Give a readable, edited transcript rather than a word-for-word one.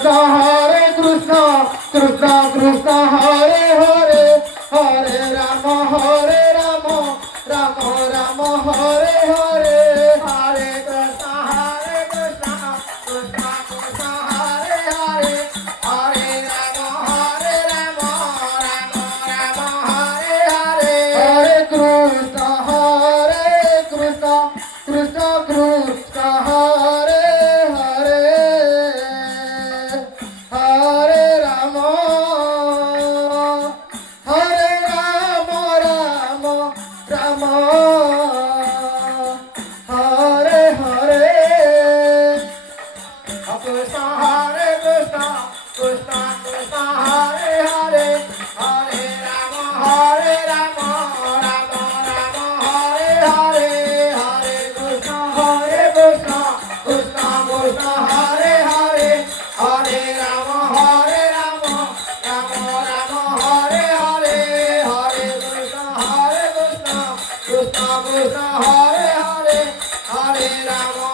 Krishna Krishna Krishna Hare Hare Hare Rama Rama Rama Hare Hare Hare Krishna Krishna Krishna Hare Hare Hare Rama Rama Rama Hare Hare Hare Krishna Krishna Krishna Krishna Hare Hare Hare Rama Rama Rama Hare Hare Krishna Krishna Krishna Krishna Hare Hare Hare Rama Rama Rama Hare Hare Hare Krishna Krishna Krishna Krishna Hare Hare Hare Rama Rama Rama Hare Hare Hare Krishna Krishna Krishna Hare Hare Hare Rama